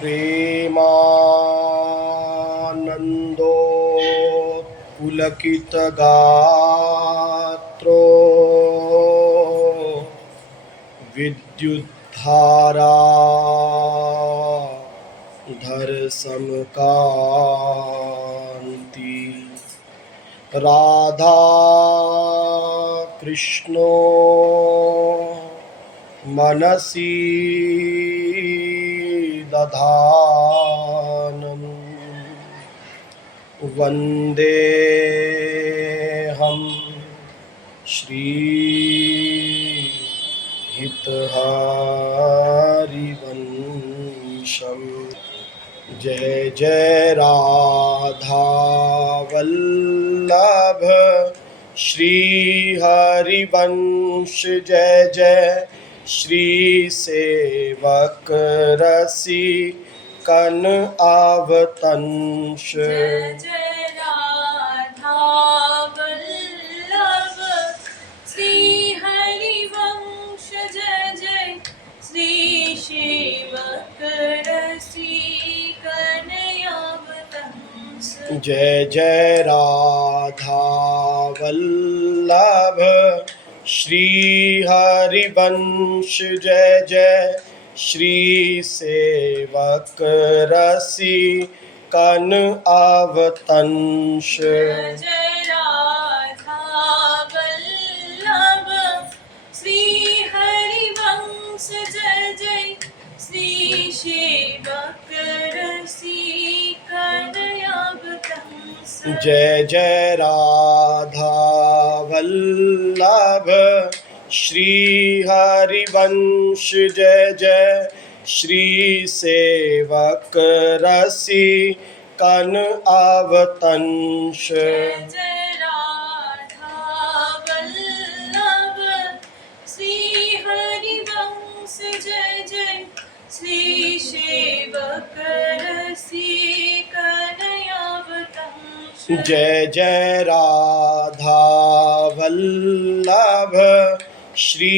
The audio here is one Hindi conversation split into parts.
प्रेमानंदो पुलकितगात्रो विद्युद्धारा धर समकांति राधा कृष्णो मनसि दधानम् वन्देऽहं श्रीहितहरिवंशम्। जय जय राधा वल्लभ श्री हरिवंश, जय जय श्री सेवक रसिकन आवतंश। जय जय राधा वल्लभ श्री हरिवंश, जय जय श्री सेवक रसिकन आवतंश। जय जय राधा वल्लभ श्री हरिवंश, जय जय श्री सेवक रसिकन आवतंश। जय जय राधा वल्लभ श्री हरिवंश, जय जय श्री सेवक रसिकन आवतंश। जय जय राधा वल्लभ श्री हरिवंश, जय जय श्री सेवक रसिकन आवतंश। जय जय राधा वल्लभ श्री हरिवंश, जय जय श्री सेवक रसिकन आवतंश। जय जय राधा वल्लभ श्री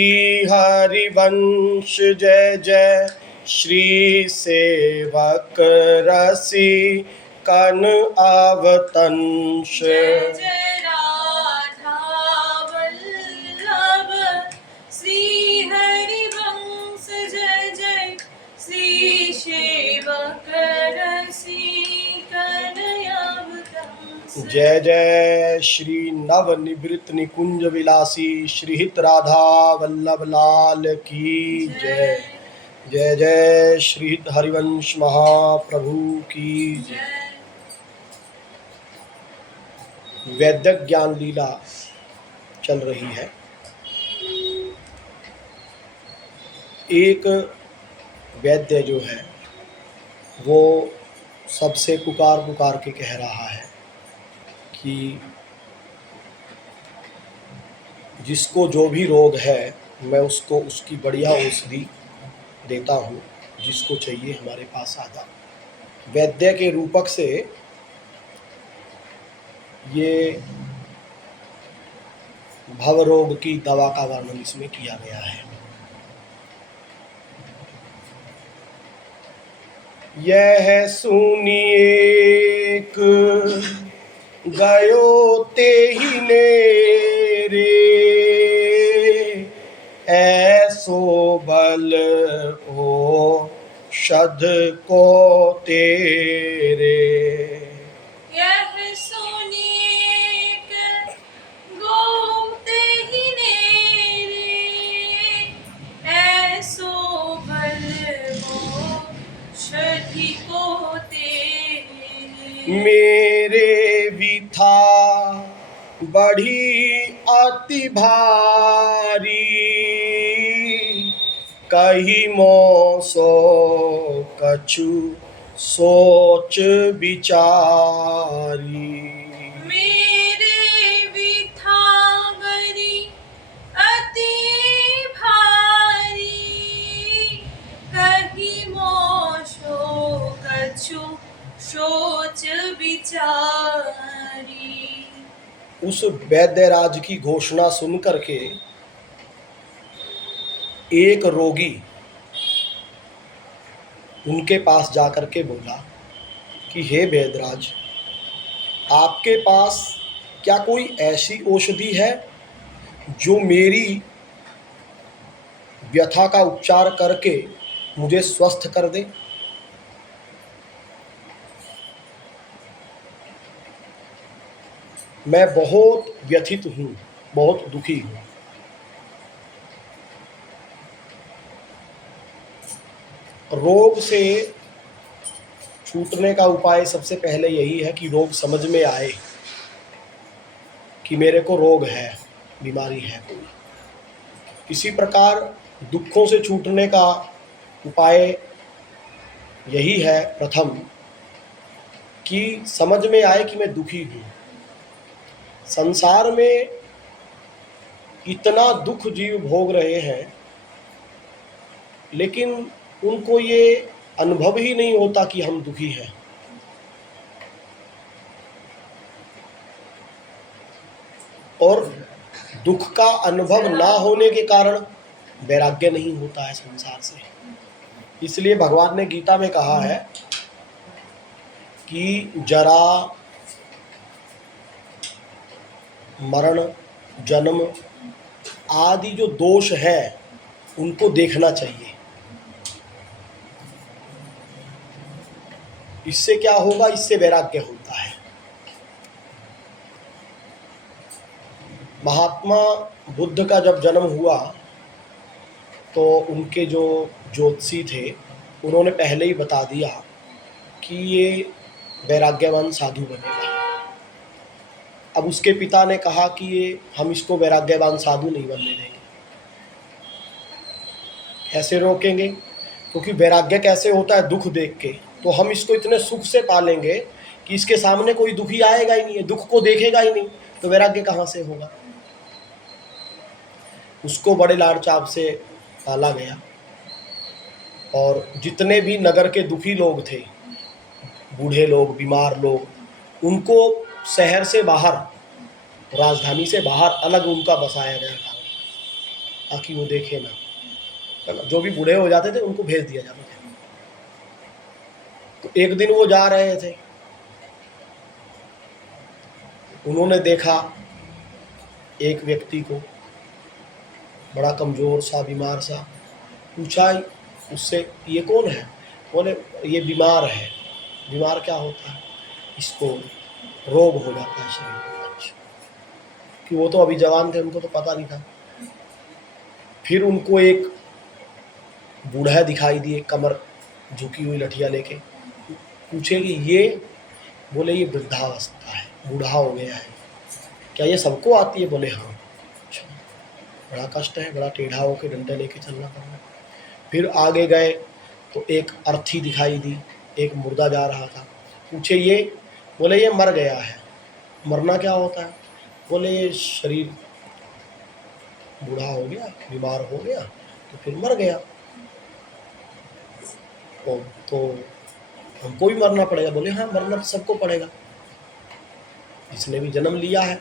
हरिवंश, जय जय श्री सेवक रसिकन आवतंश। जय जय राधा वल्लभ श्री हरिवंश, जय जय श्री सेवक रसिकन आवतंश। जय जय श्री नवनिवृत्त निकुंज विलासी श्री हित राधा वल्लभ लाल की जय। जय जय श्री हित हरिवंश महाप्रभु की जय। वैदिक ज्ञान लीला चल रही है। एक वैद्य जो है वो सबसे पुकार पुकार के कह रहा है कि जिसको जो भी रोग है मैं उसको उसकी बढ़िया औषधि देता हूँ, जिसको चाहिए हमारे पास आ जाए। वैद्य के रूपक से ये भवरोग की दवा का वर्णन इसमें किया गया है। यह सुनिए एक गयो ते ही नेरे, ऐसो बल हो शध को तेरे। यह सुनिए गोते ही नेरे, ऐसो बल हो शधि को तेरे। मेरे भी था बढ़ी अति भारी, कही मोसो कछु सोच विचारी। मेरे विथा बरी अति भारी, कही मोशो कछु सोच विचारी। उस वैद्यराज की घोषणा सुन करके एक रोगी उनके पास जाकर के बोला कि हे वेदराज, आपके पास क्या कोई ऐसी औषधि है जो मेरी व्यथा का उपचार करके मुझे स्वस्थ कर दे? मैं बहुत व्यथित हूँ, बहुत दुखी हूँ। रोग से छूटने का उपाय सबसे पहले यही है कि रोग समझ में आए कि मेरे को रोग है, बीमारी है कोई। इसी प्रकार दुखों से छूटने का उपाय यही है प्रथम कि समझ में आए कि मैं दुखी हूँ। संसार में इतना दुख जीव भोग रहे हैं, लेकिन उनको ये अनुभव ही नहीं होता कि हम दुखी हैं। और दुख का अनुभव ना होने के कारण वैराग्य नहीं होता है संसार से। इसलिए भगवान ने गीता में कहा है कि जरा, मरण, जन्म आदि जो दोष है उनको देखना चाहिए। इससे क्या होगा? इससे वैराग्य होता है। महात्मा बुद्ध का जब जन्म हुआ तो उनके जो ज्योतिषी थे उन्होंने पहले ही बता दिया कि ये वैराग्यवान साधु बनेगा। अब उसके पिता ने कहा कि ये हम इसको वैराग्यवान साधु नहीं बनने देंगे। कैसे रोकेंगे? क्योंकि वैराग्य कैसे होता है? दुख देख के। तो हम इसको इतने सुख से पालेंगे कि इसके सामने कोई दुखी आएगा ही नहीं है, दुख को देखेगा ही नहीं, तो वैराग्य कहाँ से होगा? उसको बड़े लाड़ चाव से पाला गया। और जितने भी नगर के दुखी लोग थे, बूढ़े लोग, बीमार लोग, उनको शहर से बाहर, राजधानी से बाहर अलग उनका बसाया गया था ताकि वो देखे ना। जो भी बूढ़े हो जाते थे उनको भेज दिया जाता था। तो एक दिन वो जा रहे थे, उन्होंने देखा एक व्यक्ति को, बड़ा कमज़ोर सा, बीमार सा। पूछा उससे, ये कौन है? बोले ये बीमार है। बीमार क्या होता है? इसको रोग हो जाता है शरीर में। अच्छा, कि वो तो अभी जवान थे, उनको तो पता नहीं था। फिर उनको एक बूढ़ा दिखाई दिए, कमर झुकी हुई, लठिया लेके। पूछे कि ये? बोले ये वृद्धावस्था है, बूढ़ा हो गया है। क्या ये सबको आती है? बोले हाँ। अच्छा, बड़ा कष्ट है, बड़ा टेढ़ा होकर डंडे लेके चलना पड़ा। फिर आगे गए तो एक अर्थी दिखाई दी, एक मुर्दा जा रहा था। पूछे ये? बोले ये मर गया है। मरना क्या होता है? बोले ये शरीर बूढ़ा हो गया, बीमार हो गया, तो फिर मर गया। तो हमको भी मरना पड़ेगा? बोले हाँ, मरना तो सबको पड़ेगा, जिसने भी जन्म लिया है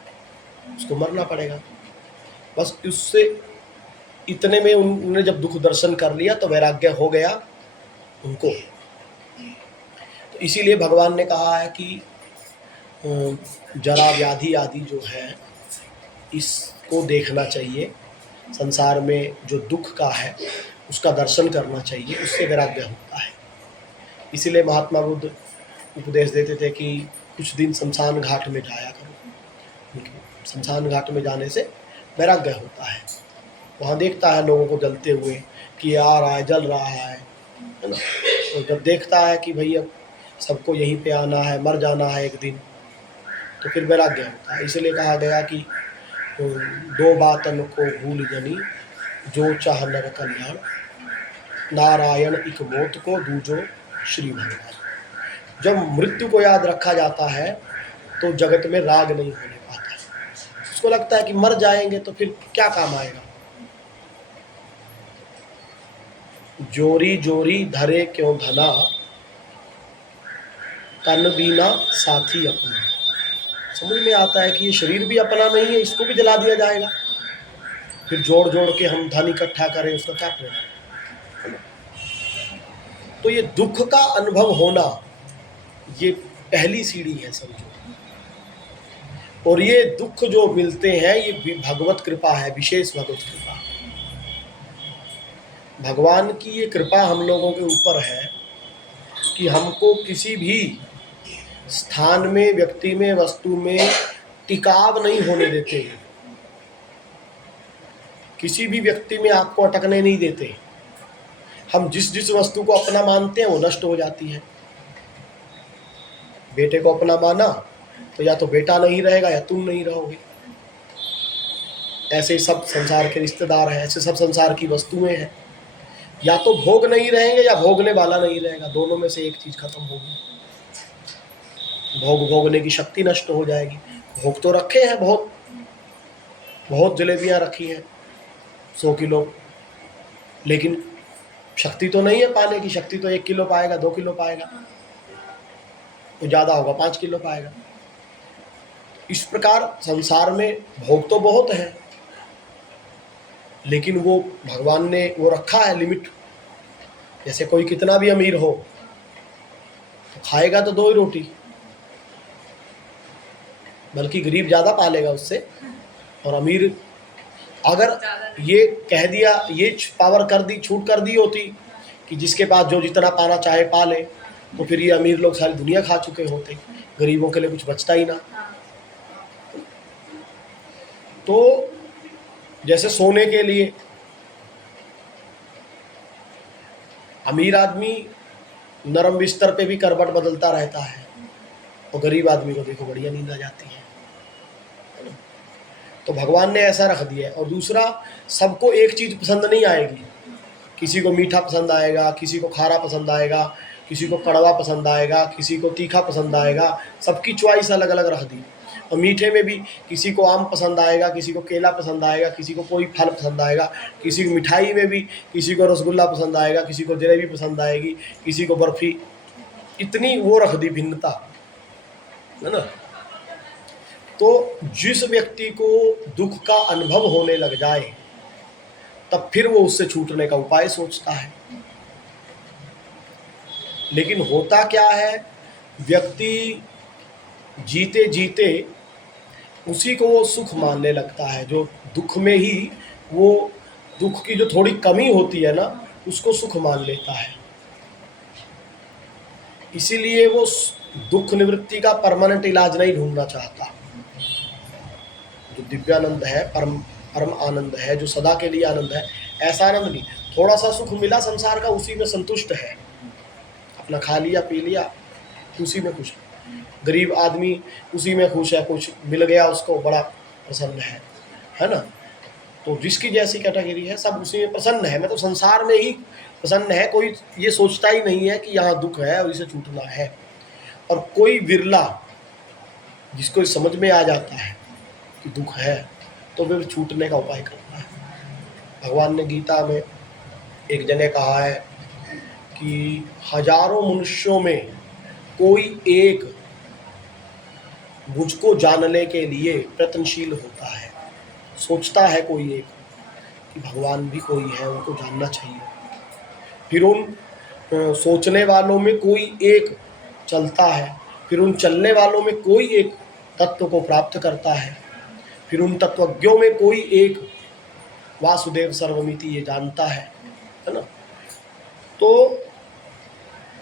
उसको मरना पड़ेगा। बस उससे इतने में उन्होंने जब दुख दर्शन कर लिया तो वैराग्य हो गया उनको। तो इसीलिए भगवान ने कहा है कि जरा, व्याधि आदि जो है इसको देखना चाहिए। संसार में जो दुख का है उसका दर्शन करना चाहिए, उससे वैराग्य होता है। इसीलिए महात्मा बुद्ध उपदेश देते थे कि कुछ दिन शमशान घाट में जाया करो। शमशान घाट में जाने से वैराग्य होता है। वहाँ देखता है लोगों को जलते हुए कि आ रहा है, जल रहा है ना। तो जब देखता है कि भैया सबको यहीं पे आना है, मर जाना है एक दिन, तो फिर वैराग्य होता है। इसलिए कहा गया कि दो बातन को भूल जनी, जो चाह नर कल्याण, नारायण इक मौत को दूजो श्री भगवान। जब मृत्यु को याद रखा जाता है तो जगत में राग नहीं होने पाता है। उसको लगता है कि मर जाएंगे तो फिर क्या काम आएगा। जोरी जोरी धरे क्यों धना, तन बीना साथी अपना। समझ में आता है कि ये शरीर भी अपना नहीं है, इसको भी जला दिया जाएगा। फिर जोड़ जोड़ के हम धन इकट्ठा करें, उसका क्या प्रयोजन? तो ये दुख का अनुभव होना, ये पहली सीढ़ी है समझो। और ये दुख जो मिलते हैं ये भगवत कृपा है, विशेष भगवत कृपा। भगवान की ये कृपा हम लोगों के ऊपर है कि हमको किसी भी स्थान में, व्यक्ति में, वस्तु में टिकाव नहीं होने देते, किसी भी व्यक्ति में आपको अटकने नहीं देते। हम जिस जिस वस्तु को अपना मानते हैं वो नष्ट हो जाती है। बेटे को अपना माना तो या तो बेटा नहीं रहेगा या तुम नहीं रहोगे। ऐसे ही सब संसार के रिश्तेदार हैं, ऐसे सब संसार की वस्तुएं हैं, या तो भोग नहीं रहेंगे या भोगने वाला नहीं रहेगा, दोनों में से एक चीज खत्म होगी। भोगने की शक्ति नष्ट हो जाएगी। भोग तो रखे हैं, बहुत बहुत जलेबियां रखी हैं 100 किलो, लेकिन शक्ति तो नहीं है पाने की। शक्ति तो 1 किलो पाएगा, 2 किलो पाएगा, तो ज़्यादा होगा 5 किलो पाएगा। इस प्रकार संसार में भोग तो बहुत है, लेकिन वो भगवान ने वो रखा है लिमिट। जैसे कोई कितना भी अमीर हो तो खाएगा तो 2 ही रोटी, बल्कि गरीब ज़्यादा पालेगा उससे। और अमीर अगर ये कह दिया, ये पावर कर दी, छूट कर दी होती कि जिसके पास जो जितना पाना चाहे पा ले, तो फिर ये अमीर लोग सारी दुनिया खा चुके होते, गरीबों के लिए कुछ बचता ही ना। तो जैसे सोने के लिए अमीर आदमी नरम बिस्तर पे भी करवट बदलता रहता है, और गरीब आदमी को देखो बढ़िया नींद आ जाती है। तो भगवान ने ऐसा रख दिया है। और दूसरा, सबको एक चीज़ पसंद नहीं आएगी। किसी को मीठा पसंद आएगा, किसी को खारा पसंद आएगा, किसी को कड़वा पसंद आएगा, किसी को तीखा पसंद आएगा। सबकी चॉइस अलग अलग रख दी। और मीठे में भी किसी को आम पसंद आएगा, किसी को केला पसंद आएगा, किसी को कोई फल पसंद आएगा, किसी को मिठाई में भी किसी को रसगुल्ला पसंद आएगा, किसी को जलेबी पसंद आएगी, किसी को बर्फ़ी। इतनी वो रख दी भिन्नता, है ना। तो जिस व्यक्ति को दुख का अनुभव होने लग जाए, तब फिर वो उससे छूटने का उपाय सोचता है। लेकिन होता क्या है, व्यक्ति जीते जीते उसी को वो सुख मानने लगता है। जो दुख में ही वो दुख की जो थोड़ी कमी होती है ना, उसको सुख मान लेता है। इसीलिए वो दुख निवृत्ति का परमानेंट इलाज नहीं ढूंढना चाहता। जो दिव्यानंद है, परम आनंद है, जो सदा के लिए आनंद है, ऐसा आनंद नहीं। थोड़ा सा सुख मिला संसार का, उसी में संतुष्ट है, अपना खा लिया पी लिया, उसी में खुश। गरीब आदमी उसी में खुश है, कुछ मिल गया उसको बड़ा प्रसन्न है ना। तो जिसकी जैसी कैटेगरी है, सब उसी में प्रसन्न है। मैं तो संसार में ही प्रसन्न है। कोई ये सोचता ही नहीं है कि यहाँ दुख है और इसे छूटना है। और कोई विरला जिसको समझ में आ जाता है कि दुख है, तो फिर छूटने का उपाय करता है। भगवान ने गीता में एक जगह कहा है कि हजारों मनुष्यों में कोई एक मुझको जानने के लिए प्रयत्नशील होता है। सोचता है कोई एक कि भगवान भी कोई है, उनको जानना चाहिए। फिर उन सोचने वालों में कोई एक चलता है, फिर उन चलने वालों में कोई एक तत्व को प्राप्त करता है, फिर उन तत्वज्ञों में कोई एक वासुदेव सर्वमिति ये जानता है ना। तो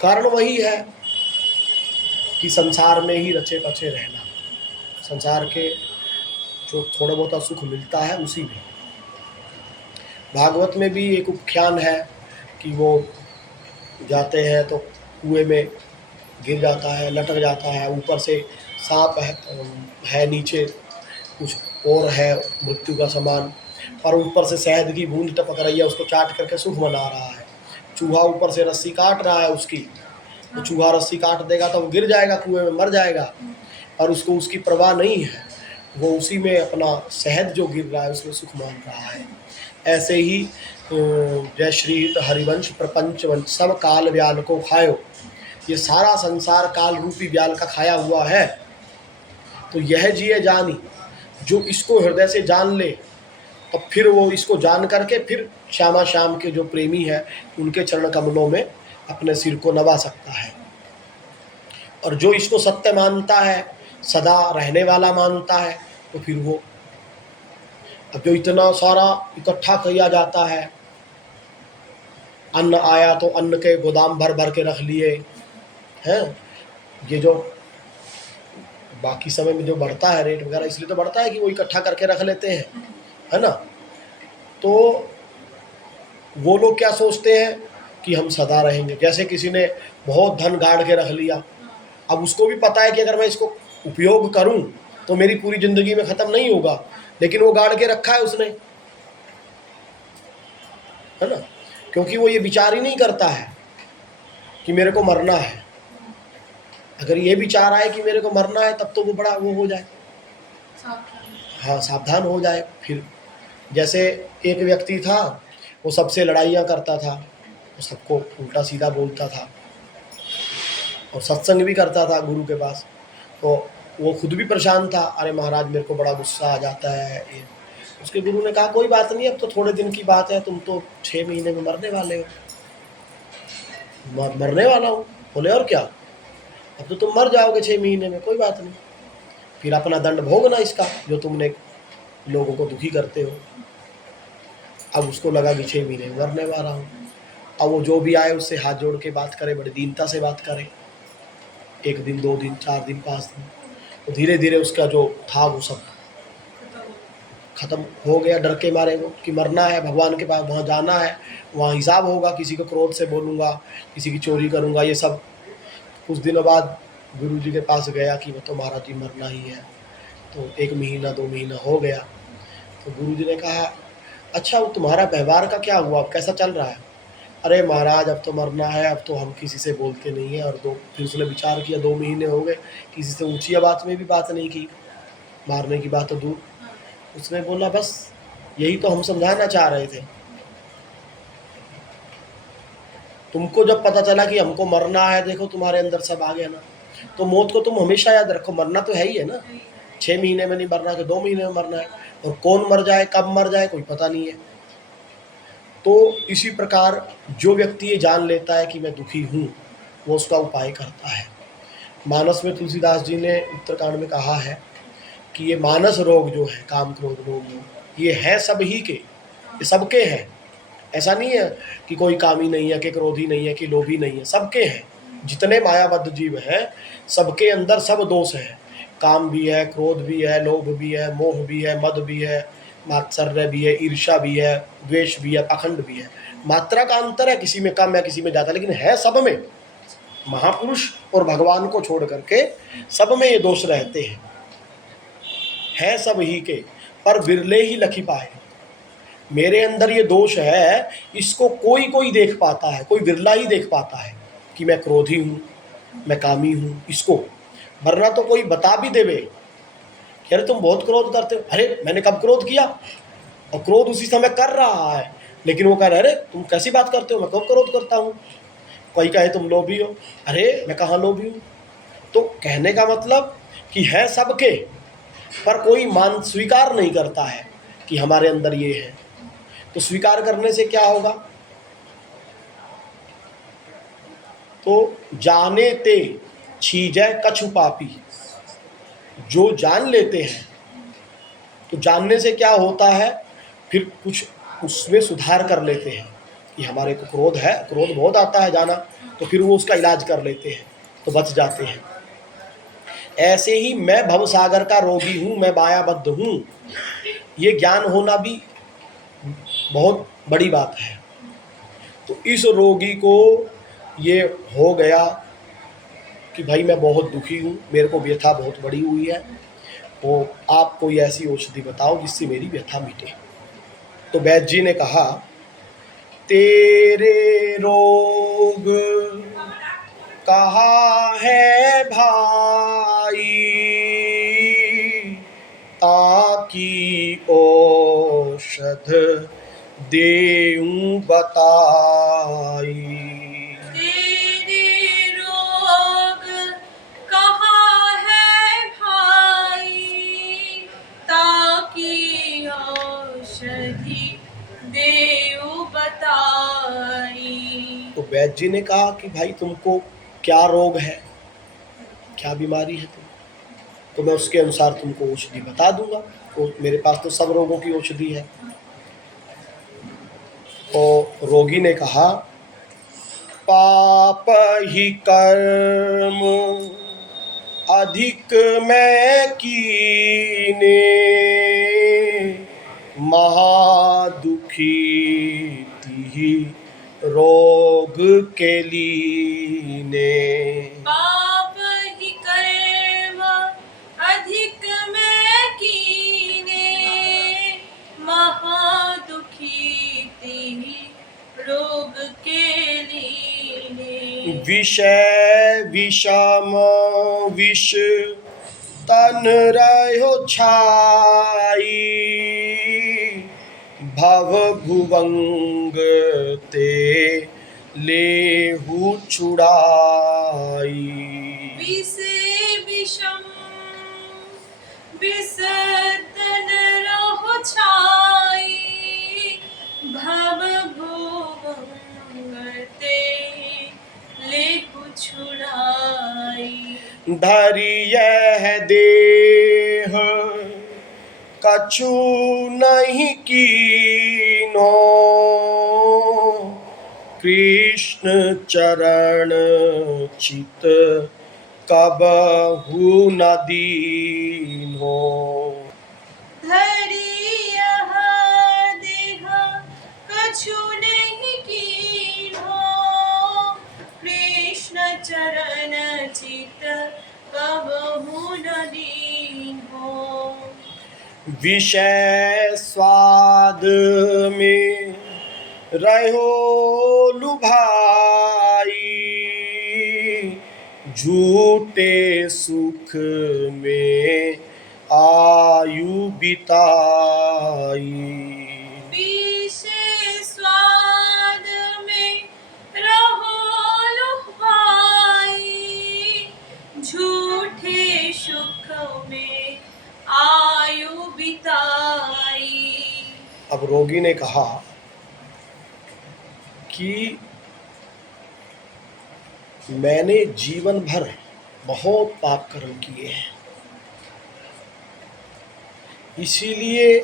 कारण वही है कि संसार में ही रचे पचे रहना। संसार के जो थोड़ा बहुत सुख मिलता है उसी में। भागवत में भी एक उपाख्यान है कि वो जाते हैं तो कुएं में गिर जाता है, लटक जाता है, ऊपर से सांप है नीचे कुछ और है मृत्यु का समान, पर ऊपर से शहद की बूंद टपक रही है, उसको चाट करके सुख मना रहा है। चूहा ऊपर से रस्सी काट रहा है उसकी, तो चूहा रस्सी काट देगा तो वो गिर जाएगा कुएं में, मर जाएगा, और उसको उसकी परवाह नहीं है। वो उसी में अपना शहद जो गिर रहा है उसमें सुख मान रहा है। ऐसे ही जय श्री हरिवंश प्रपंच वंश सब काल व्याल को खायो। ये सारा संसार काल रूपी व्याल का खाया हुआ है। तो यह जिए जानी, जो इसको हृदय से जान ले, तो फिर वो इसको जान करके फिर श्यामा श्याम के जो प्रेमी है उनके चरण कमलों में अपने सिर को नवा सकता है। और जो इसको सत्य मानता है, सदा रहने वाला मानता है, तो फिर वो, अब जो इतना सारा इकट्ठा किया जाता है, अन्न आया तो अन्न के गोदाम भर भर के रख लिए हैं। ये जो बाकी समय में जो बढ़ता है रेट वगैरह, इसलिए तो बढ़ता है कि वो इकट्ठा करके रख लेते हैं, है ना। तो वो लोग क्या सोचते हैं कि हम सदा रहेंगे। जैसे किसी ने बहुत धन गाड़ के रख लिया, अब उसको भी पता है कि अगर मैं इसको उपयोग करूं तो मेरी पूरी जिंदगी में ख़त्म नहीं होगा, लेकिन वो गाड़ के रखा है उसने, है ना। क्योंकि वो ये विचार ही नहीं करता है कि मेरे को मरना है। अगर ये विचार आए कि मेरे को मरना है, तब तो वो बड़ा वो हो जाए, हाँ, सावधान हो जाए। फिर जैसे एक व्यक्ति था, वो सबसे लड़ाइयाँ करता था, वो सबको उल्टा सीधा बोलता था और सत्संग भी करता था गुरु के पास। तो वो खुद भी परेशान था, अरे महाराज मेरे को बड़ा गुस्सा आ जाता है ये। उसके गुरु ने कहा कोई बात नहीं, अब तो थोड़े दिन की बात है, तुम तो 6 महीने में मरने वाले हो। मरने वाला हूँ बोले, और क्या, अब तो तुम मर जाओगे 6 महीने में, कोई बात नहीं, फिर अपना दंड भोगना इसका जो तुमने लोगों को दुखी करते हो। अब उसको लगा कि 6 महीने में मरने वाला हूँ। अब वो जो भी आए उससे हाथ जोड़ के बात करे, बड़ी दीनता से बात करे, 1 दिन 2 दिन 4 दिन 5 दिन, तो धीरे धीरे उसका जो था वो सब खत्म हो गया। डर के मारे वो कि मरना है, भगवान के पास वहाँ जाना है, वहाँ हिसाब होगा, किसी को क्रोध से बोलूँगा, किसी की चोरी करूँगा, ये सब। कुछ दिनों बाद गुरु जी के पास गया कि वो तो महाराज जी मरना ही है। तो 1 महीना 2 महीना हो गया, तो गुरु जी ने कहा अच्छा वो तुम्हारा व्यवहार का क्या हुआ, अब कैसा चल रहा है। अरे महाराज अब तो मरना है, अब तो हम किसी से बोलते नहीं हैं। और फिर उसने विचार किया, 2 महीने हो गए, किसी से ऊंची आवाज़ में भी बात नहीं की, मारने की बात तो दूर। उसने बोला बस यही तो हम समझाना चाह रहे थे, तुमको जब पता चला कि हमको मरना है, देखो तुम्हारे अंदर सब आ गया ना। तो मौत को तुम हमेशा याद रखो, मरना तो है ही है ना, 6 महीने में नहीं मरना, तो 2 महीने में मरना है। और कौन मर जाए कब मर जाए कोई पता नहीं है। तो इसी प्रकार जो व्यक्ति ये जान लेता है कि मैं दुखी हूँ, वो उसका उपाय करता है। मानस में तुलसीदास जी ने उत्तरकांड में कहा है कि ये मानस रोग जो है, काम क्रोध रोग, ये है सब ही के, ये सबके हैं। ऐसा नहीं है कि कोई कामी नहीं है, कि क्रोधी नहीं है, कि लोभी नहीं है, सबके हैं। जितने मायाबद्ध जीव हैं सबके अंदर सब दोष हैं। काम भी है, क्रोध भी है, लोभ भी है, मोह भी है, मद भी है, मात्सर्य भी है, ईर्ष्या भी है, द्वेष भी है, पाखंड भी है। मात्रा का अंतर है, किसी में कम है किसी में ज़्यादा, लेकिन है सब में। महापुरुष और भगवान को छोड़ करके सब में ये दोष रहते हैं, है सब ही के, पर बिरले ही लखी पाए। मेरे अंदर ये दोष है, इसको कोई कोई देख पाता है, कोई बिरला ही देख पाता है कि मैं क्रोधी हूँ, मैं कामी हूँ, इसको। वरना तो कोई बता भी देवे कि अरे तुम बहुत क्रोध करते हो, अरे मैंने कब क्रोध किया, और क्रोध उसी समय कर रहा है, लेकिन वो कह रहे अरे तुम कैसी बात करते हो, मैं कब क्रोध करता हूँ। कोई कहे तुम लोभी हो, अरे मैं कहाँ लोभी हूँ। तो कहने का मतलब कि है सबके, पर कोई स्वीकार नहीं करता है कि हमारे अंदर ये है। तो स्वीकार करने से क्या होगा, तो जाने ते छीजै कछु पापी। जो जान लेते हैं, तो जानने से क्या होता है, फिर कुछ उसमें सुधार कर लेते हैं कि हमारे को क्रोध है, क्रोध बहुत आता है जाना, तो फिर वो उसका इलाज कर लेते हैं, तो बच जाते हैं। ऐसे ही मैं भवसागर का रोगी हूँ, मैं मायाबद्ध हूँ, ये ज्ञान होना भी बहुत बड़ी बात है। तो इस रोगी को ये हो गया कि भाई मैं बहुत दुखी हूँ, मेरे को व्यथा बहुत बड़ी हुई है, तो आप कोई ऐसी औषधि बताओ जिससे मेरी व्यथा मिटे। तो वैद्य जी ने कहा तेरे रोग कहा है भाई, ताकि औषध देऊं बताई। तेरे रोग कहाँ है भाई, ताकि औषधि देऊं बताई। तो वैद्य जी ने कहा कि भाई तुमको क्या रोग है, क्या बीमारी है तुमको, तो मैं उसके अनुसार तुमको औषधि बता दूंगा। तो मेरे पास तो सब रोगों की औषधि है। तो रोगी ने कहा, पाप ही कर्म अधिक मैं कीने, महादुखी तिहि रोग के लीने। पाप ही कर्म अधिक मैं कीने, महादुखी तिहि रोग के लीने। विषय विषम विष तन रहो छाई, भव भुवंग ते लेहु छुड़ाई। विषे विषम विष तन रहो छाई, भव भुवंग ते लेहु छुड़ाई। धरि यह देह कछु नहीं कीनो, कृष्ण चरण चित कबहु न दीन्हो। धरि यह देह कछु नहीं कीन्हो, कृष्ण चरण चित कबहु न दीन्हो। विषय स्वाद में रहो लुभाई, झूठे सुख में आयु बिताई। विषय स्वाद में रहो लुभाई, झूठे सुख में आयु बिताई। अब रोगी ने कहा कि मैंने जीवन भर बहुत पाप कर्म किए हैं, इसीलिए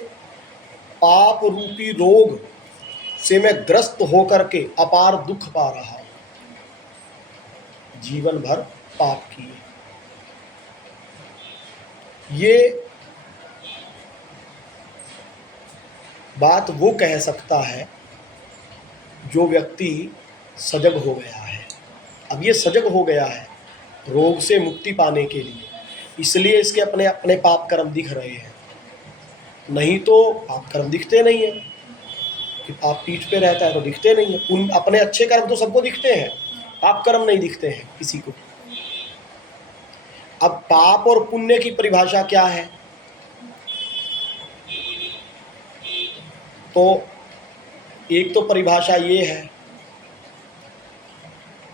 पाप रूपी रोग से मैं ग्रस्त होकर के अपार दुख पा रहा हूं। जीवन भर पाप किए, ये बात वो कह सकता है जो व्यक्ति सजग हो गया है। अब ये सजग हो गया है रोग से मुक्ति पाने के लिए, इसलिए इसके अपने अपने पाप कर्म दिख रहे हैं, नहीं तो पाप कर्म दिखते नहीं है। कि पाप पीठ पे रहता है तो दिखते नहीं है। अपने अच्छे कर्म तो सबको दिखते हैं, पाप कर्म नहीं दिखते हैं किसी को। अब पाप और पुण्य की परिभाषा क्या है? तो एक तो परिभाषा ये है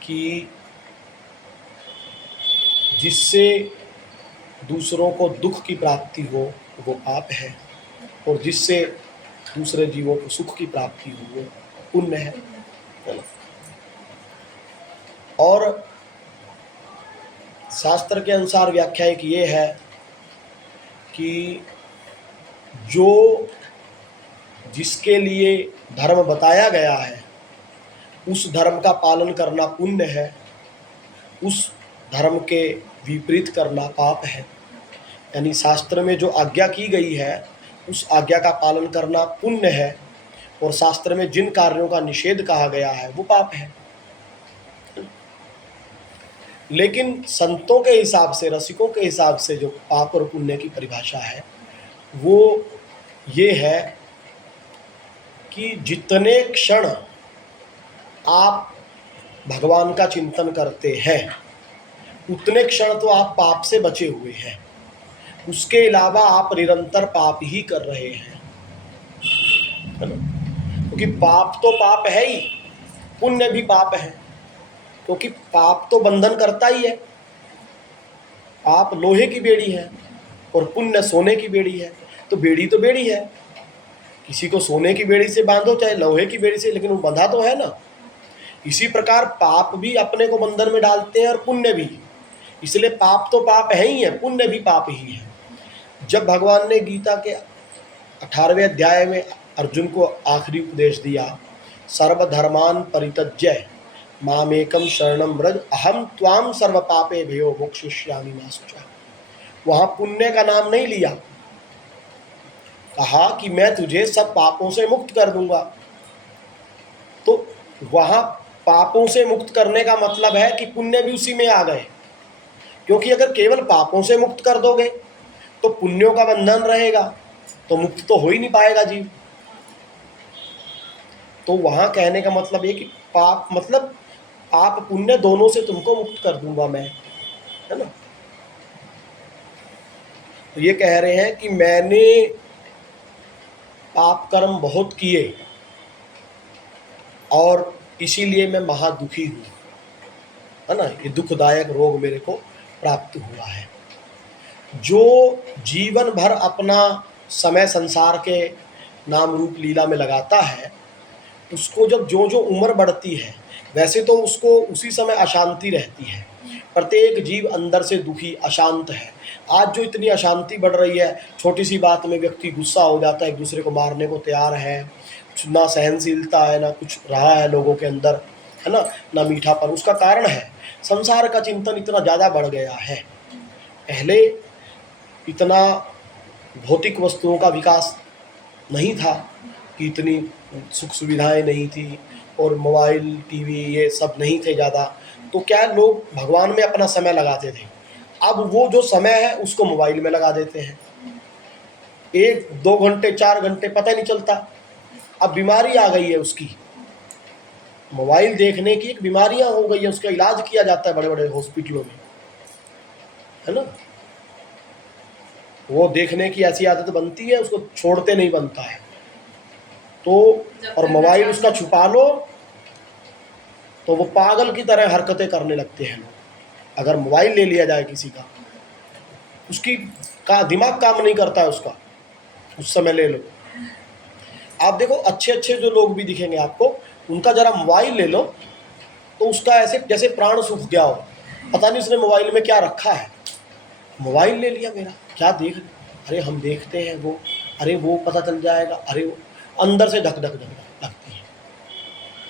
कि जिससे दूसरों को दुख की प्राप्ति हो वो पाप है, और जिससे दूसरे जीवों को सुख की प्राप्ति हो वो पुण्य है। और शास्त्र के अनुसार व्याख्या एक ये है कि जो जिसके लिए धर्म बताया गया है उस धर्म का पालन करना पुण्य है, उस धर्म के विपरीत करना पाप है। यानी शास्त्र में जो आज्ञा की गई है उस आज्ञा का पालन करना पुण्य है, और शास्त्र में जिन कार्यों का निषेध कहा गया है वो पाप है। लेकिन संतों के हिसाब से, रसिकों के हिसाब से जो पाप और पुण्य की परिभाषा है वो ये है कि जितने क्षण आप भगवान का चिंतन करते हैं उतने क्षण तो आप पाप से बचे हुए हैं, उसके अलावा आप निरंतर पाप ही कर रहे हैं, है ना? क्योंकि पाप तो पाप है ही, पुण्य भी पाप है, क्योंकि पाप तो बंधन करता ही है। पाप लोहे की बेड़ी है और पुण्य सोने की बेड़ी है। तो बेड़ी है, किसी को सोने की बेड़ी से बांधो चाहे लोहे की बेड़ी से, लेकिन वो बंधा तो है ना। इसी प्रकार पाप भी अपने को बंधन में डालते हैं और पुण्य भी। इसलिए पाप तो पाप है ही है, पुण्य भी पाप ही है। जब भगवान ने गीता के 18वें अध्याय में अर्जुन को आखिरी उपदेश दिया, सर्वधर्मान परित्यज्य मामेकम शरणम व्रज अहम त्वाम सर्व पापेभ्यो मोक्षयिष्यामि मा शुचः, वहाँ पुण्य का नाम नहीं लिया, कहा कि मैं तुझे सब पापों से मुक्त कर दूंगा। तो वहाँ पापों से मुक्त करने का मतलब है कि पुण्य भी उसी में आ गए, क्योंकि अगर केवल पापों से मुक्त कर दोगे तो पुण्यों का बंधन रहेगा, तो मुक्त तो हो ही नहीं पाएगा जीव। तो वहाँ कहने का मतलब ये कि पाप मतलब पाप पुण्य दोनों से तुमको मुक्त कर दूंगा मैं, है ना। तो ये कह रहे हैं कि मैंने पाप कर्म बहुत किए और इसीलिए मैं महादुखी हूँ, है ना। ये दुखदायक रोग मेरे को प्राप्त हुआ है। जो जीवन भर अपना समय संसार के नाम रूप लीला में लगाता है, उसको जब जो जो उम्र बढ़ती है वैसे तो उसको उसी समय अशांति रहती है। प्रत्येक जीव अंदर से दुखी अशांत है। आज जो इतनी अशांति बढ़ रही है, छोटी सी बात में व्यक्ति गुस्सा हो जाता है, एक दूसरे को मारने को तैयार है, ना सहनशीलता है, ना कुछ रहा है लोगों के अंदर, है ना मीठापन। उसका कारण है संसार का चिंतन इतना ज़्यादा बढ़ गया है। पहले इतना भौतिक वस्तुओं का विकास नहीं था कि इतनी सुख सुविधाएं नहीं थी और मोबाइल टीवी ये सब नहीं थे ज़्यादा, तो क्या लोग भगवान में अपना समय लगाते थे। अब वो जो समय है उसको मोबाइल में लगा देते हैं, 1-2 घंटे 4 घंटे पता नहीं चलता। अब बीमारी आ गई है उसकी, मोबाइल देखने की एक बीमारियां हो गई है, उसका इलाज किया जाता है बड़े बड़े हॉस्पिटलों में, है ना। वो देखने की ऐसी आदत बनती है, उसको छोड़ते नहीं बनता है। तो और मोबाइल उसका छुपा लो तो वो पागल की तरह हरकतें करने लगते हैं लोग। अगर मोबाइल ले लिया जाए किसी का, उसकी का दिमाग काम नहीं करता है उसका, उस समय ले लो। आप देखो अच्छे अच्छे जो लोग भी दिखेंगे आपको, उनका जरा मोबाइल ले लो तो उसका ऐसे जैसे प्राण सूख गया हो, पता नहीं उसने मोबाइल में क्या रखा है। मोबाइल ले लिया मेरा, क्या देख, अरे हम देखते हैं वो, अरे वो पता चल जाएगा, अरे वो अंदर से धक धक धक लगती है।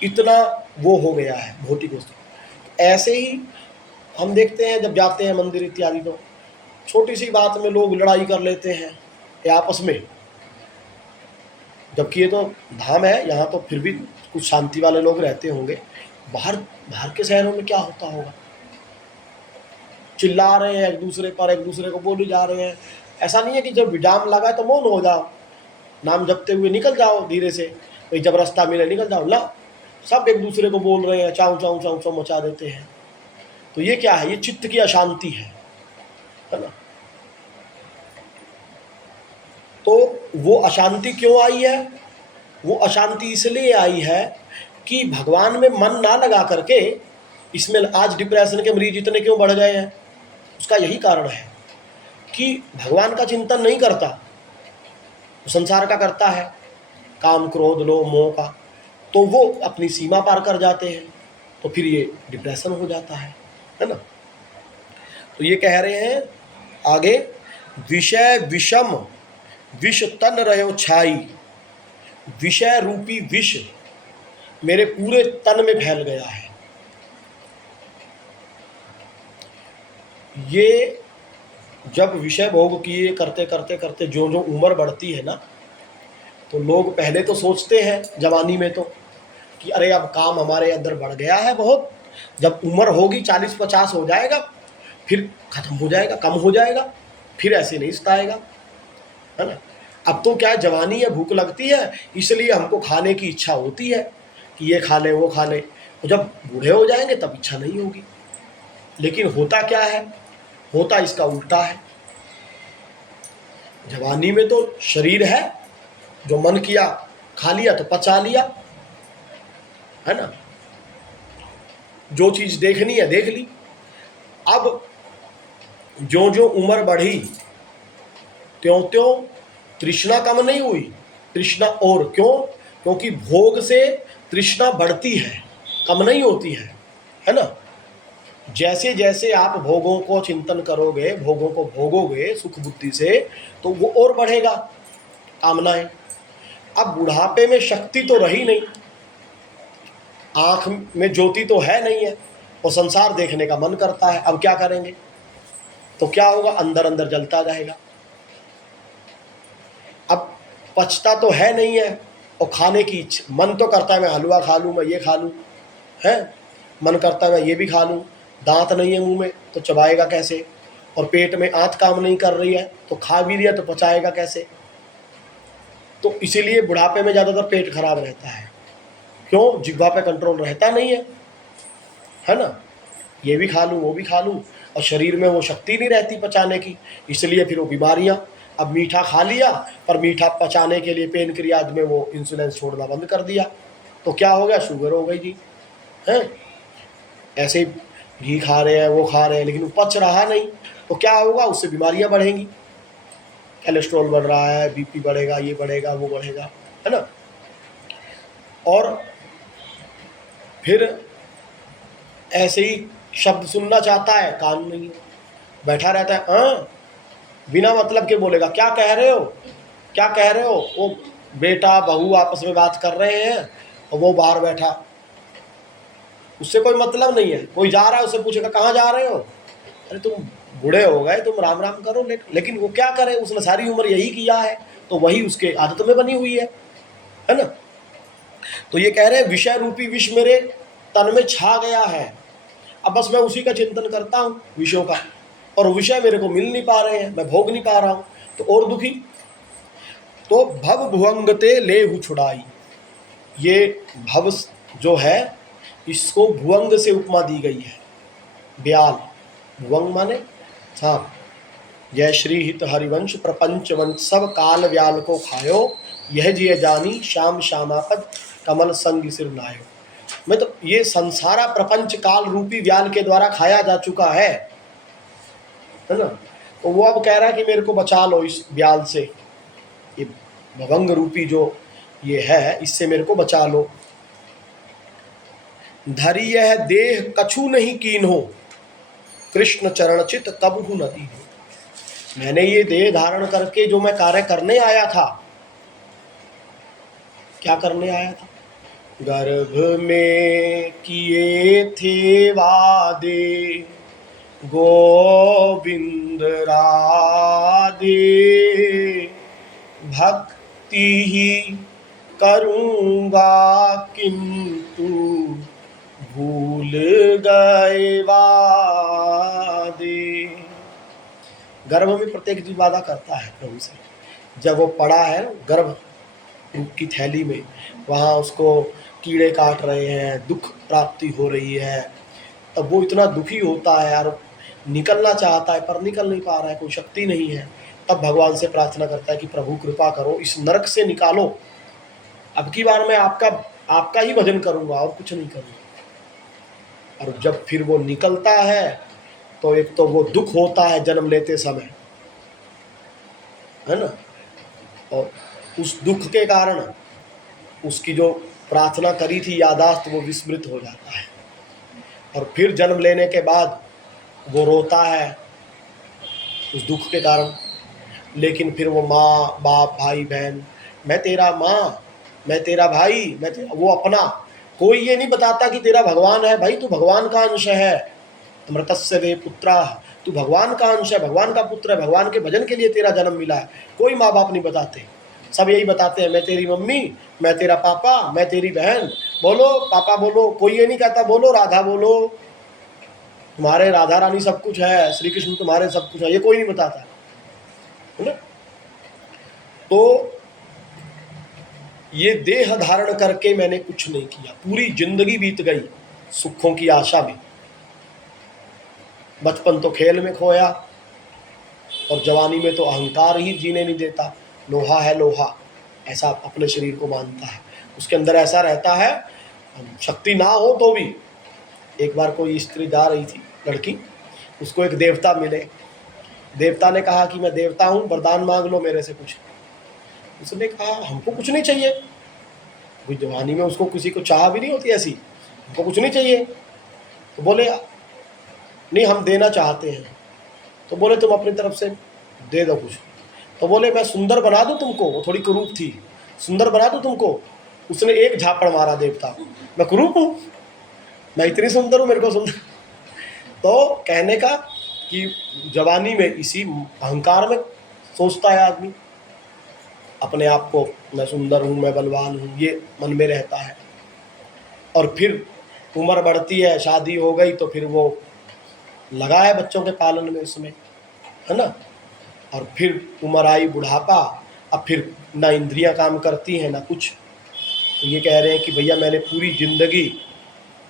इतना वो हो गया है भौतिक वस्तु। ऐसे ही हम देखते हैं जब जाते हैं मंदिर इत्यादि, तो छोटी सी बात में लोग लड़ाई कर लेते हैं आपस में, जबकि ये तो धाम है, यहाँ तो फिर भी कुछ शांति वाले लोग रहते होंगे। बाहर बाहर के शहरों में क्या होता होगा, चिल्ला रहे हैं एक दूसरे पर, एक दूसरे को बोले जा रहे हैं। ऐसा नहीं है कि जब विडाम लगा तो मौन हो जाओ, नाम जपते हुए निकल जाओ धीरे से, भाई जब रास्ता मिले निकल जाओ, ना सब एक दूसरे को बोल रहे हैं, चाऊ चाऊ चाऊ चाऊ मचा देते हैं। तो ये क्या है, ये चित्त की अशांति है ना। तो वो अशांति क्यों आई है, वो अशांति इसलिए आई है कि भगवान में मन ना लगा करके, इसमें आज डिप्रेशन के मरीज इतने क्यों बढ़ गए हैं, उसका यही कारण है कि भगवान का चिंतन नहीं करता, वो संसार का करता है, काम क्रोध लोभ मोह का, तो वो अपनी सीमा पार कर जाते हैं, तो फिर ये डिप्रेशन हो जाता है ना। तो ये कह रहे हैं आगे, विषय विषम विष तन रहो छाई, विषय रूपी विष मेरे पूरे तन में फैल गया है। ये जब विषय भोग किए करते करते करते जो जो उम्र बढ़ती है ना, तो लोग पहले तो सोचते हैं जवानी में तो कि अरे अब काम हमारे अंदर बढ़ गया है बहुत, जब उम्र होगी 40-50 हो जाएगा फिर खत्म हो जाएगा, कम हो जाएगा, फिर ऐसे नहीं सताएगा, है ना। अब तो क्या जवानी है, भूख लगती है, इसलिए हमको खाने की इच्छा होती है कि ये खा ले वो खा ले, तो जब बूढ़े हो जाएंगे तब इच्छा नहीं होगी। लेकिन होता क्या है, होता इसका उल्टा है। जवानी में तो शरीर है, जो मन किया खा लिया तो पचा लिया, है ना, जो चीज देखनी है देख ली। अब जो जो उम्र बढ़ी त्यों त्यों तृष्णा कम नहीं हुई, तृष्णा और क्यों, क्योंकि भोग से तृष्णा बढ़ती है, कम नहीं होती है ना। जैसे जैसे आप भोगों को चिंतन करोगे, भोगों को भोगोगे सुख बुद्धि से, तो वो और बढ़ेगा कामनाएं। अब बुढ़ापे में शक्ति तो रही नहीं, आंख में ज्योति तो है नहीं है, और संसार देखने का मन करता है। अब क्या करेंगे? तो क्या होगा? अंदर अंदर जलता जाएगा। अब पचता तो है नहीं है, और खाने की इच्छा, मन तो करता है मैं हलवा खा लूँ, मैं ये खा लूँ, है मन करता है मैं ये भी खा लूँ। दांत नहीं है मुंह में तो चबाएगा कैसे? और पेट में आंत काम नहीं कर रही है तो खा भी लिया तो पचाएगा कैसे? तो इसीलिए बुढ़ापे में ज़्यादातर पेट खराब रहता है। क्यों? जिह्वा पे कंट्रोल रहता नहीं है ना। ये भी खा लूँ, वो भी खा लूँ, और शरीर में वो शक्ति नहीं रहती पचाने की, इसलिए फिर वो बीमारियाँ। अब मीठा खा लिया, पर मीठा पचाने के लिए पेनक्रियाज में वो इंसुलिन छोड़ना बंद कर दिया, तो क्या हो गया? शुगर हो गई जी, हैं। ऐसे घी खा रहे हैं, वो खा रहे हैं, लेकिन वो पच रहा नहीं, तो क्या होगा? उससे बीमारियां बढ़ेंगी, कोलेस्ट्रॉल बढ़ रहा है, बीपी बढ़ेगा, ये बढ़ेगा, वो बढ़ेगा, है ना। और फिर ऐसे ही शब्द सुनना चाहता है, कान नहीं है, बैठा रहता है, हाँ बिना मतलब के बोलेगा, क्या कह रहे हो, क्या कह रहे हो। वो बेटा बहू आपस में बात कर रहे हैं, और वो बाहर बैठा, उससे कोई मतलब नहीं है। कोई जा रहा है, उससे पूछेगा कहाँ जा रहे हो, अरे तुम बूढ़े हो गए, तुम राम राम करो। लेकिन वो क्या करे, उसने सारी उम्र यही किया है, तो वही उसके आदत में बनी हुई है ना। तो ये कह रहे हैं विषय रूपी विष मेरे तन में छा गया है, अब बस मैं उसी का चिंतन करता हूँ विषयों का, और विषय मेरे को मिल नहीं पा रहे हैं, मैं भोग नहीं पा रहा हूँ, तो और दुखी। तो भव भुवंगते लेहु छुड़ाई, ये भव जो है इसको भुवंग से उपमा दी गई है, ब्याल। भुवंग माने सांप। जय श्री हित हरिवंश प्रपंच वंश सब काल व्याल को खायो, यह जिय जानी श्याम श्यामापद कमल संग सिर नायो। मैं तो ये संसारा प्रपंच काल रूपी व्याल के द्वारा खाया जा चुका है ना। तो वो अब कह रहा है कि मेरे को बचा लो इस व्याल से, ये भवंग रूपी जो ये है, इससे मेरे को बचा लो। धरी यह देह कछु नहीं कीन हो, कृष्ण चरण चित कबहु नदी हो। मैंने ये देह धारण करके जो मैं कार्य करने आया था, क्या करने आया था? गर्भ में किए थे वादे, गोविंद राधे, भक्ति ही करूँगा किंतु भूल गए वादे। गर्भ में प्रत्येक जीव वादा करता है प्रभु से। जब वो पड़ा है गर्भ की थैली में, वहाँ उसको कीड़े काट रहे हैं, दुख प्राप्ति हो रही है, तब वो इतना दुखी होता है यार, निकलना चाहता है पर निकल नहीं पा रहा है, कोई शक्ति नहीं है। तब भगवान से प्रार्थना करता है कि प्रभु कृपा करो, इस नरक से निकालो, अब की बार मैं आपका ही भजन करूँगा और कुछ नहीं करूँगा। और जब फिर वो निकलता है तो एक तो वो दुख होता है जन्म लेते समय, है ना, और उस दुख के कारण उसकी जो प्रार्थना करी थी यादाश्त वो विस्मृत हो जाता है, और फिर जन्म लेने के बाद वो रोता है उस दुख के कारण। लेकिन फिर वो माँ बाप भाई बहन, मैं तेरा माँ, मैं तेरा भाई, वो अपना, कोई ये नहीं बताता कि तेरा भगवान है, भाई तू भगवान का अंश है, अमृतस्य वे पुत्रा, तू भगवान का अंश है, भगवान का पुत्र है, भगवान के भजन के लिए तेरा जन्म मिला है। कोई माँ बाप नहीं बताते, सब यही बताते हैं मैं तेरी मम्मी, मैं तेरा पापा, मैं तेरी बहन, बोलो पापा बोलो। कोई ये नहीं कहता बोलो राधा बोलो, तुम्हारे राधा रानी सब कुछ है, श्री कृष्ण तुम्हारे सब कुछ है, ये कोई नहीं बताता, है ना। तो ये देह धारण करके मैंने कुछ नहीं किया, पूरी जिंदगी बीत गई सुखों की आशा में। बचपन तो खेल में खोया, और जवानी में तो अहंकार ही जीने नहीं देता, लोहा है लोहा, ऐसा अपने शरीर को मानता है, उसके अंदर ऐसा रहता है। शक्ति ना हो तो भी, एक बार कोई स्त्री जा रही थी लड़की, उसको एक देवता मिले, देवता ने कहा कि मैं देवता हूँ, वरदान मांग लो मेरे से कुछ। उसने कहा हमको कुछ नहीं चाहिए, कोई जवानी में उसको किसी को चाह भी नहीं होती ऐसी, हमको कुछ नहीं चाहिए। तो बोले नहीं हम देना चाहते हैं। तो बोले तुम अपनी तरफ से दे दो कुछ। तो बोले मैं सुंदर बना दूं तुमको, वो थोड़ी कुरूप थी, सुंदर बना दूं तुमको। उसने एक झापड़ मारा देवता, मैं कुरूप हूँ, मैं इतनी सुंदर हूँ, मेरे को सुंदर। तो कहने का कि जवानी में इसी अहंकार में सोचता है आदमी अपने आप को, मैं सुंदर हूँ, मैं बलवान हूँ, ये मन में रहता है। और फिर उम्र बढ़ती है, शादी हो गई, तो फिर वो लगा है बच्चों के पालन में उसमें, है ना। और फिर उम्र आई, बुढ़ापा, अब फिर ना इंद्रियां काम करती हैं ना कुछ। तो ये कह रहे हैं कि भैया मैंने पूरी जिंदगी,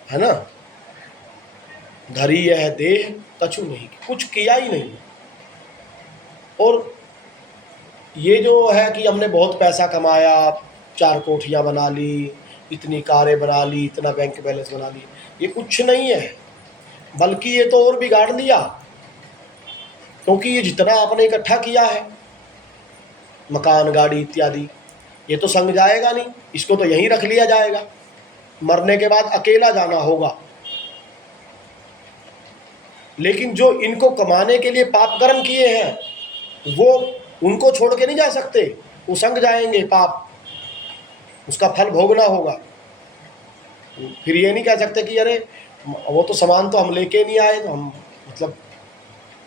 है ना, धरी यह देह कछु नहीं, कुछ किया ही नहीं। और ये जो है कि हमने बहुत पैसा कमाया, 4 कोठियाँ बना ली, इतनी कारें बना ली, इतना बैंक बैलेंस बना ली, ये कुछ नहीं है, बल्कि ये तो और बिगाड़ लिया। क्योंकि ये जितना आपने इकट्ठा किया है, मकान गाड़ी इत्यादि, ये तो संग जाएगा नहीं, इसको तो यहीं रख लिया जाएगा, मरने के बाद अकेला जाना होगा। लेकिन जो इनको कमाने के लिए पाप कर्म किए हैं वो उनको छोड़ के नहीं जा सकते, वो संग जाएंगे, पाप उसका फल भोगना होगा। फिर ये नहीं कह सकते कि अरे वो तो सामान तो हम लेके नहीं आए, तो हम मतलब,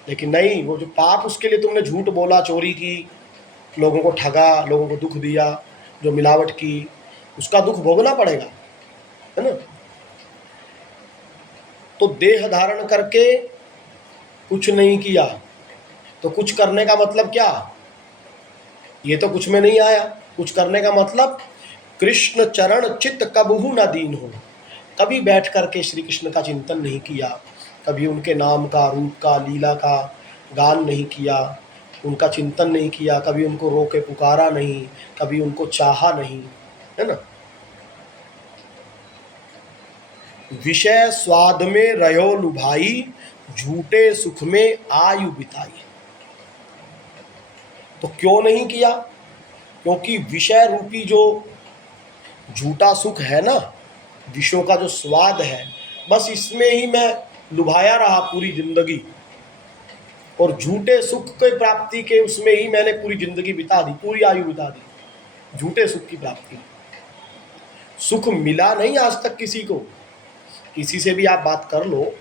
लेकिन नहीं, वो जो पाप उसके लिए तुमने झूठ बोला, चोरी की, लोगों को ठगा, लोगों को दुख दिया, जो मिलावट की, उसका दुख भोगना पड़ेगा, है ना। तो देह धारण करके कुछ नहीं किया, तो कुछ करने का मतलब क्या? ये तो कुछ में नहीं आया। कुछ करने का मतलब कृष्ण चरण चित्त कबहू न दीन हो, कभी बैठ करके श्री कृष्ण का चिंतन नहीं किया, कभी उनके नाम का, रूप का, लीला का गान नहीं किया, उनका चिंतन नहीं किया, कभी उनको रो के पुकारा नहीं, कभी उनको चाहा नहीं, है ना। विषय स्वाद में रहो लुभाई, झूठे सुख में आयु बिताई। तो क्यों नहीं किया? क्योंकि विषय रूपी जो झूठा सुख है ना, विषयों का जो स्वाद है, बस इसमें ही मैं लुभाया रहा पूरी जिंदगी, और झूठे सुख के प्राप्ति के उसमें ही मैंने पूरी जिंदगी बिता दी, पूरी आयु बिता दी झूठे सुख की प्राप्ति। सुख मिला नहीं आज तक किसी को। किसी से भी आप बात कर लो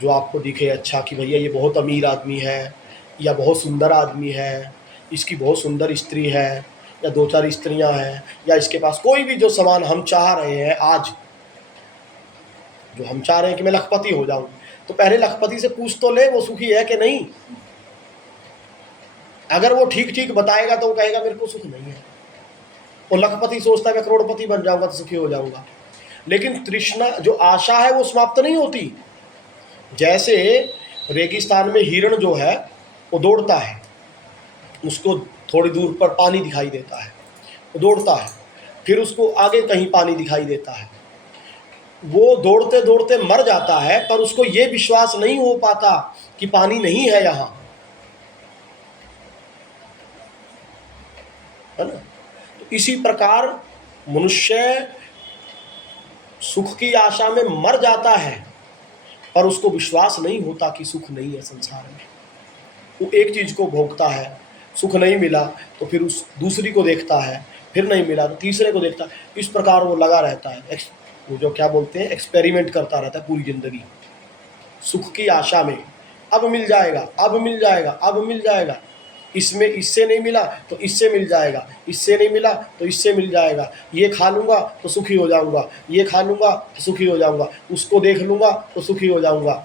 जो आपको दिखे अच्छा कि भैया ये बहुत अमीर आदमी है, या बहुत सुंदर आदमी है, इसकी बहुत सुंदर स्त्री है, या 2-4 स्त्रियां हैं, या इसके पास कोई भी जो सामान हम चाह रहे हैं, आज जो हम चाह रहे हैं कि मैं लखपति हो जाऊं, तो पहले लखपति से पूछ तो ले वो सुखी है कि नहीं। अगर वो ठीक ठीक बताएगा तो वो कहेगा मेरे को सुख नहीं है। और लखपति सोचता है मैं करोड़पति बन जाऊंगा तो सुखी हो जाऊंगा। लेकिन तृष्णा जो आशा है वो समाप्त नहीं होती। जैसे रेगिस्तान में हिरण जो है वो दौड़ता है, उसको थोड़ी दूर पर पानी दिखाई देता है, वो दौड़ता है, फिर उसको आगे कहीं पानी दिखाई देता है, वो दौड़ते दौड़ते मर जाता है, पर उसको ये विश्वास नहीं हो पाता कि पानी नहीं है यहाँ, है ना। तो इसी प्रकार मनुष्य सुख की आशा में मर जाता है, पर उसको विश्वास नहीं होता कि सुख नहीं है संसार में। वो एक चीज को भोगता है, सुख नहीं मिला तो फिर उस दूसरी को देखता है, फिर नहीं मिला तो तीसरे को देखता है। इस प्रकार वो लगा रहता है, वो जो क्या बोलते हैं, एक्सपेरिमेंट करता रहता है पूरी जिंदगी सुख की आशा में। अब मिल जाएगा, अब मिल जाएगा, अब मिल जाएगा, इसमें इससे नहीं मिला तो इससे मिल जाएगा, इससे नहीं मिला तो इससे मिल जाएगा, ये खा लूँगा तो सुखी हो जाऊँगा, ये खा लूँगा तो सुखी हो जाऊँगा, उसको देख लूँगा तो सुखी हो जाऊँगा।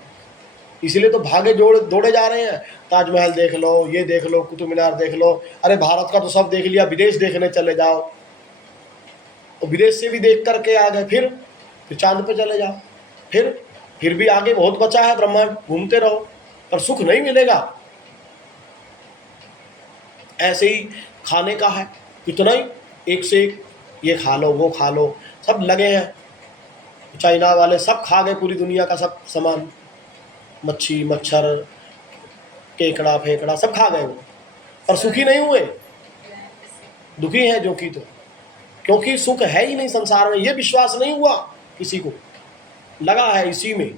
इसलिए तो भागे दौड़े जा रहे हैं। ताजमहल देख लो, ये देख लो, कुतुब मीनार देख लो, अरे भारत का तो सब देख लिया, विदेश देखने चले जाओ, तो विदेश से भी देख करके आ गए, फिर चांद पे चले जाओ, फिर भी आगे बहुत बचा है ब्रह्मांड, घूमते रहो, पर सुख नहीं मिलेगा। ऐसे ही खाने का है, कितना ही एक से एक, ये खा लो, वो खा लो, सब लगे हैं। चाइना वाले सब खा गए पूरी दुनिया का सब सामान, मच्छी, मच्छर, केकड़ा फेकड़ा सब खा गए वो, पर सुखी नहीं हुए, दुखी हैं जो कि, तो क्योंकि सुख है ही नहीं संसार में, ये विश्वास नहीं हुआ किसी को। लगा है इसी में,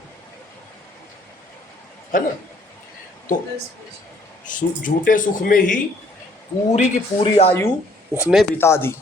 है ना। तो झूठे सुख में ही पूरी की पूरी आयु उसने बिता दी।